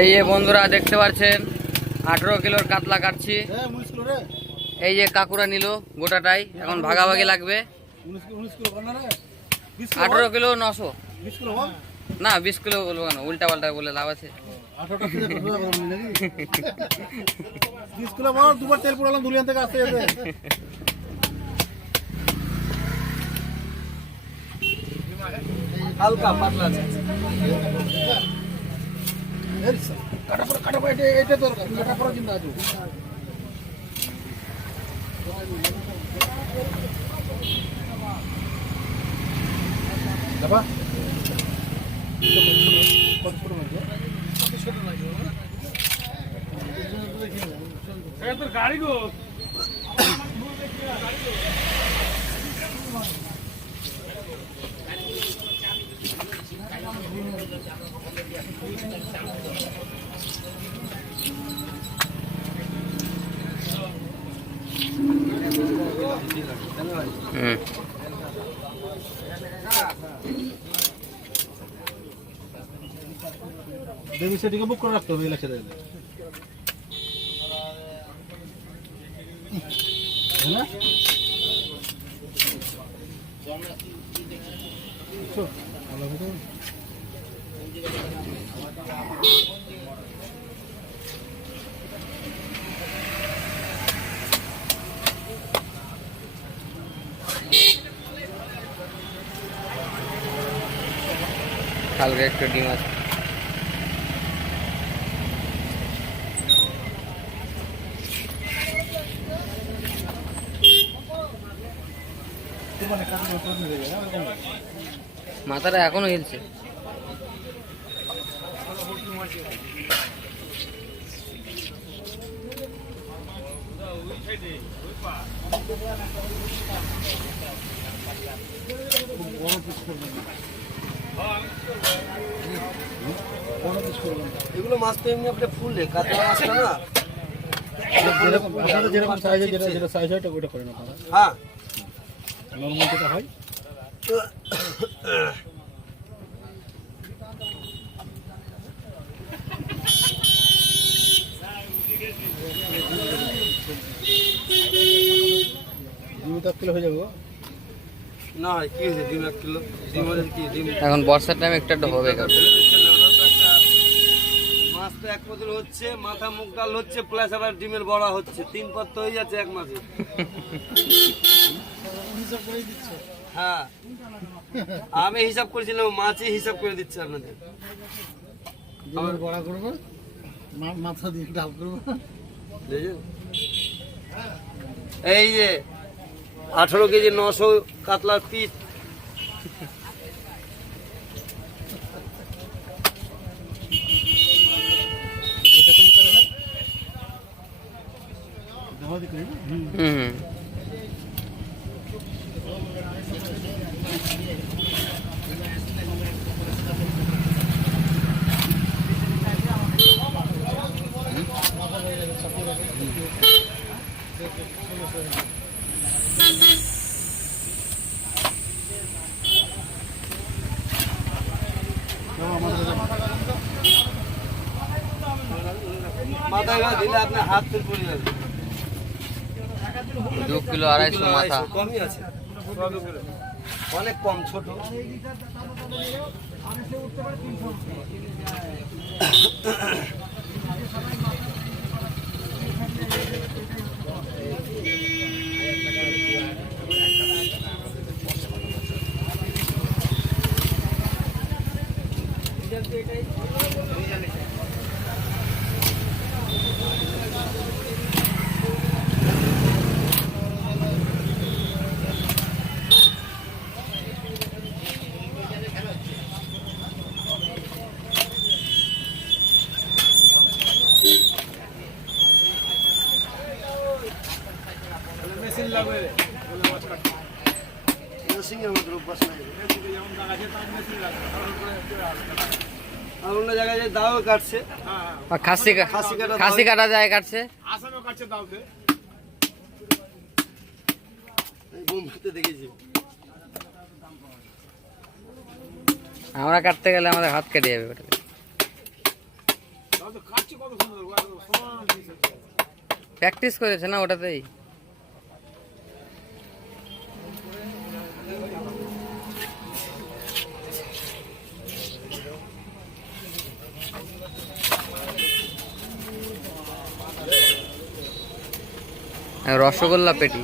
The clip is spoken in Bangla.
এই যে বন্ধুরা দেখতে পাচ্ছেন 18 কিলোর কাতলা কাটছি। এই যে কাকুরা নিল গোটাটাই, এখন ভাগাভাগি লাগবে। 18 কিলো 900 না 20 কিলো বলবো কেন, উল্টা পাল্টা বলে লাভ আছে। 20 কিলো দুবার তেল পুরালাম দুলিয়ান থেকে আসতে যেতে। হালকা পাতলা আছে। কাটা পড়া এটা দরকার, কাটা পড়া চিন্তা আছে। গাড়ি গো দেবী সেটিকে বুক করে রাখতে হবে ইলেকশন দিলে। হ্যাঁ হালকা একটু ডিম আছে। মাথাটা এখনো হিলছে। এগুলো মাছ তো এমনি আপনি ফুলে কাতলা মাছটা না, যেরকম সাইজে যেটা সাইজ হয় ওটা করে না। হ্যাঁ নরমাল যেটা হয় কিলো হয়ে যাবে না। কি হয়েছে ডিম 1 কিলো? ডিম হলে কি ডিম এখন বর্ষার টাইম একটু হবে। মাছ তো 1 পদল হচ্ছে, মাথা মুখ ডাল হচ্ছে, প্লাস আবার ডিমের বড়া হচ্ছে, 3 পদ তো হয়ে যাচ্ছে 1 মাসে। হ্যাঁ আমি হিসাব করেছিলাম, মাছই হিসাব করে দিচ্ছে আপনাদের। ডিমের বড়া করবো, মাথা দিয়ে ডাল করবো। এই যে 18 কেজি 900 কাতলার পিস। মাথায় দিলে আপনার হাত ফেল পড়ে যাবে। 2 কিলো 250 মাথা। কমই আছে, অনেক কম, ছোট। অন্য জায়গায় যে দাও কাটছে, খাসি কাটা যায় কাটছে। আসামও কাটছে দাওতে। বোম্বেতে দেখেছি। আমরা কাটতে গেলে আমাদের হাত কেটে যাবে ওটাতে। প্র্যাকটিস করেছে না ওটাতেই। রসগোল্লা পেটি।